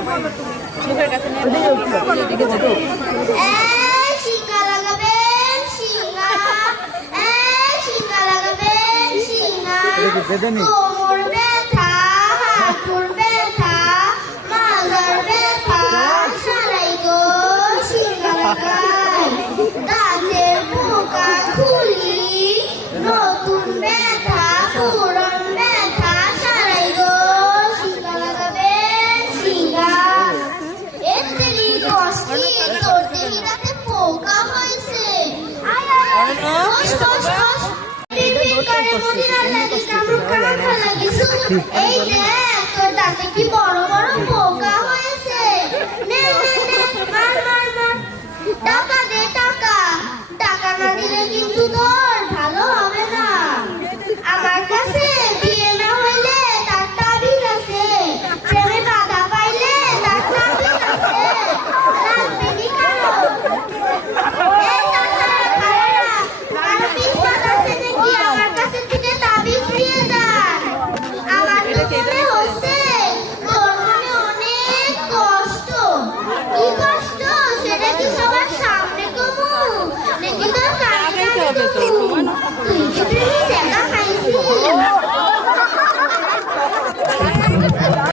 মুখের কাছে নিয়ে শিঙ্গা লাগাবেন শিঙ্গা শিঙ্গা লাগাবেন শিঙ্গা কোমর ব্যথা হাঁটুর ব্যথা মাজার ব্যথা সারাই গো শিঙ্গা লাগাই দাঁতের পোকা খুলি নতুন ব্যথা পুরন ব্যথা সারাই গো শিঙ্গা লাগাবেন শিঙ্গা এতেলি কষ্টি তোর দেহিরাতে পোকা হয়েছে এই দেখ তোর দাঁতে কি বড়